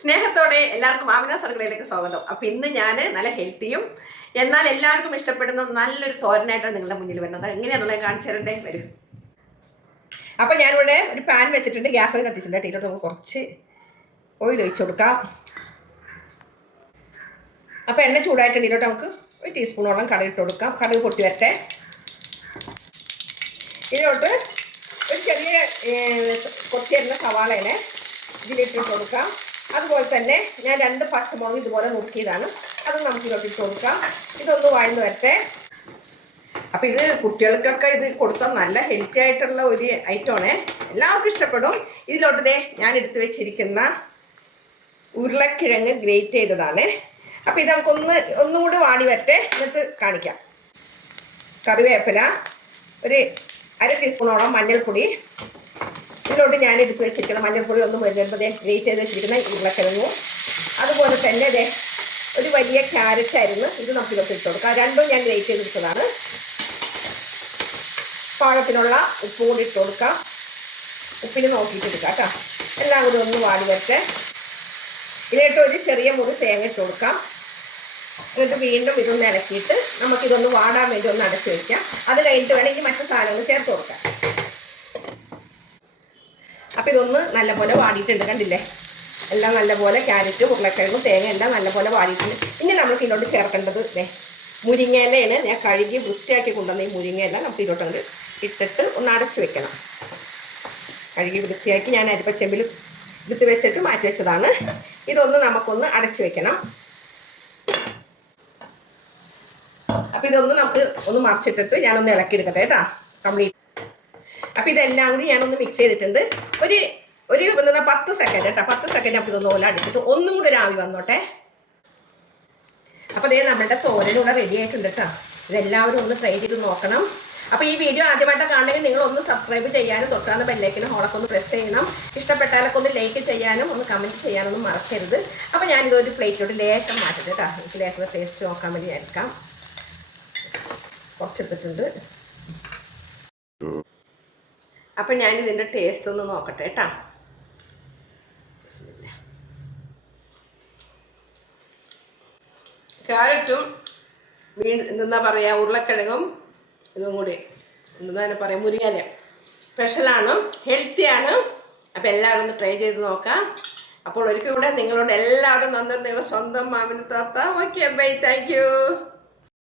സ്നേഹത്തോടെ എല്ലാവർക്കും മാമിന സർക്കിളിലേക്ക് സ്വാഗതം. അപ്പം ഇന്ന് ഞാൻ നല്ല ഹെൽത്തിയും എന്നാൽ എല്ലാവർക്കും ഇഷ്ടപ്പെടുന്ന നല്ലൊരു തോരനായിട്ടാണ് നിങ്ങളുടെ മുന്നിൽ വരുന്നത്. എങ്ങനെയാണെന്നുള്ളത് കാണിച്ചു തരണ്ടേ? വരും. അപ്പം ഞാനിവിടെ ഒരു പാൻ വെച്ചിട്ടുണ്ട്. ഗ്യാസ് കത്തിച്ചിട്ടുണ്ട് ഇതിലോട്ട് നമുക്ക് കുറച്ച് ഓയിൽ ഒഴിച്ചു കൊടുക്കാം. അപ്പോൾ എണ്ണ ചൂടായിട്ടുണ്ട് ഇതിലോട്ട് നമുക്ക് ഒരു ടീസ്പൂണോളം കറി ഇട്ട് കൊടുക്കാം. കറി പൊട്ടി വരട്ടെ. ഇതിലോട്ട് ഒരു ചെറിയ കൊത്തിയരുന്ന സവാളേനെ ഇതിലിട്ടിട്ട് കൊടുക്കാം. അതുപോലെ തന്നെ ഞാൻ രണ്ട് പച്ചമുളക് ഇതുപോലെ നുറുക്കിയതാണ്. അത് നമുക്ക് ഇട്ട് കൊടുക്കാം. ഇതൊന്ന് വഴന്ന് വരട്ടെ. അപ്പം ഇത് കുട്ടികൾക്കൊക്കെ ഇത് കൊടുത്താൽ നല്ല ഹെൽത്തി ആയിട്ടുള്ള ഒരു ഐറ്റമാണ് എല്ലാവർക്കും ഇഷ്ടപ്പെടും. ഇതിലോട്ട് ദേ ഞാൻ എടുത്തു വെച്ചിരിക്കുന്ന ഉരുളക്കിഴങ്ങ് ഗ്രേറ്റ് ചെയ്തതാണ്. അപ്പോൾ ഇത് നമുക്കൊന്ന് ഒന്നുകൂടി വാടി വരട്ടെ. എന്നിട്ട് കാണിക്കാം. കറിവേപ്പില ഒരു അര ടീസ്പൂണോളം മഞ്ഞൾപ്പൊടി ഇതിലോട്ട് ഞാൻ എടുത്ത് വെച്ചിരിക്കുന്ന മഞ്ഞൾപ്പൊടി ഒന്ന് വരുന്നത് ഗ്രേറ്റ് ചെയ്ത് വെച്ചിരിക്കുന്ന ഉരുളക്കിഴങ്ങും അതുപോലെ തന്നെ അതെ ഒരു വലിയ ക്യാരറ്റ് ആയിരുന്നു ഇത് നമുക്ക് ഇതൊക്കെ ഇട്ട് കൊടുക്കാം. രണ്ടും ഞാൻ ഗ്രേറ്റ് ചെയ്ത് വെച്ചതാണ്. പാഴത്തിനുള്ള ഉപ്പ് കൂടി ഇട്ട് കൊടുക്കാം. ഉപ്പിന് നോക്കിയിട്ട് എടുക്കാം കേട്ടോ. എല്ലാം കൂടി ഒന്ന് വാടി വരട്ടെ. ഇതിലിട്ട് ഒരു ചെറിയ മുറി തേങ്ങ ഇട്ട് കൊടുക്കാം. എന്നിട്ട് വീണ്ടും ഇതൊന്ന് ഇളക്കിയിട്ട് നമുക്കിതൊന്ന് വാടാൻ വേണ്ടി ഒന്ന് അടച്ചു വയ്ക്കാം അത് കഴിഞ്ഞിട്ട് വേണമെങ്കിൽ മറ്റു സാധനങ്ങൾ ചേർത്ത് കൊടുക്കാം. അപ്പോൾ ഇതൊന്ന് നല്ലപോലെ വാടിയിട്ടുണ്ട് കണ്ടില്ലേ? എല്ലാം നല്ലപോലെ ക്യാരറ്റ് ഉരുളക്കിഴങ്ങും തേങ്ങ എല്ലാം നല്ലപോലെ വാടിയിട്ടുണ്ട്. ഇനി നമുക്ക് ഇതിലോട്ട് ചേർക്കേണ്ടത് ഇതേ മുരിങ്ങയിലയാണ് ഞാൻ കഴുകി വൃത്തിയാക്കി കൊണ്ടുവന്ന ഈ മുരിങ്ങയില നമുക്ക് ഇതിലോട്ടങ്ങ് ഇട്ടിട്ട് ഒന്ന് അടച്ച് വെക്കണം. കഴുകി വൃത്തിയാക്കി ഞാൻ അരിപ്പച്ചെമ്പിൽ എടുത്ത് വെച്ചിട്ട് മാറ്റി വെച്ചതാണ്. ഇതൊന്ന് നമുക്കൊന്ന് അടച്ച് വെക്കണം. അപ്പം ഇതൊന്ന് നമുക്ക് ഒന്ന് മറിച്ചിട്ടിട്ട് ഞാനൊന്ന് ഇളക്കിയെടുക്കട്ടെ കേട്ടോ. കംപ്ലീറ്റ്. അപ്പം ഇതെല്ലാം കൂടി ഞാനൊന്ന് മിക്സ് ചെയ്തിട്ടുണ്ട്. ഒരു ഒരു എന്താ പത്ത് സെക്കൻഡ് കേട്ടോ പത്ത് സെക്കൻഡ് അപ്പോൾ ഇതൊന്ന് ഓല അടിച്ചിട്ട് ഒന്നും കൂടെ ആവി വന്നോട്ടെ. അപ്പോൾ ഇതേ നമ്മളുടെ തോരനൂടെ റെഡി ആയിട്ടുണ്ട് കേട്ടോ ഇതെല്ലാവരും ഒന്ന് ട്രൈ ചെയ്ത് നോക്കണം. അപ്പോൾ ഈ വീഡിയോ ആദ്യമായിട്ട് കാണണമെങ്കിൽ നിങ്ങൾ ഒന്ന് സബ്സ്ക്രൈബ് ചെയ്യാനും തൊട്ടാണ് ബെല്ലൈക്കിന് ഹോളൊക്കെ ഒന്ന് പ്രസ് ചെയ്യണം. ഇഷ്ടപ്പെട്ടാലൊക്കെ ഒന്ന് ലൈക്ക് ചെയ്യാനും ഒന്ന് കമന്റ് ചെയ്യാനൊന്നും മറക്കരുത്. അപ്പോൾ ഞാനിതൊരു പ്ലേറ്റിലോട്ട് ലേശം മാറ്റട്ടെ കേട്ടോ എനിക്ക് ലേശം ടേസ്റ്റ് നോക്കാൻ വേണ്ടി ഞാൻ എടുക്കാം. കുറച്ചെടുത്തിട്ടുണ്ട് അപ്പം ഞാനിതിന്റെ ടേസ്റ്റ് ഒന്ന് നോക്കട്ടെ കേട്ടോ. ക്യാരറ്റും വീണ്ടും എന്താ പറയുക ഉരുളക്കിഴങ്ങും ഇതും കൂടി. എന്താ പറയുക മുരിങ്ങല സ്പെഷ്യലാണ് ഹെൽത്തിയാണ് അപ്പോൾ എല്ലാവരും ഒന്ന് ട്രൈ ചെയ്ത് നോക്കാം. അപ്പോൾ ഒരിക്കൽ കൂടെ നിങ്ങളോട് എല്ലാവരും നന്ദി നിങ്ങളുടെ സ്വന്തം മാമിന് താത്ത. Okay bye thank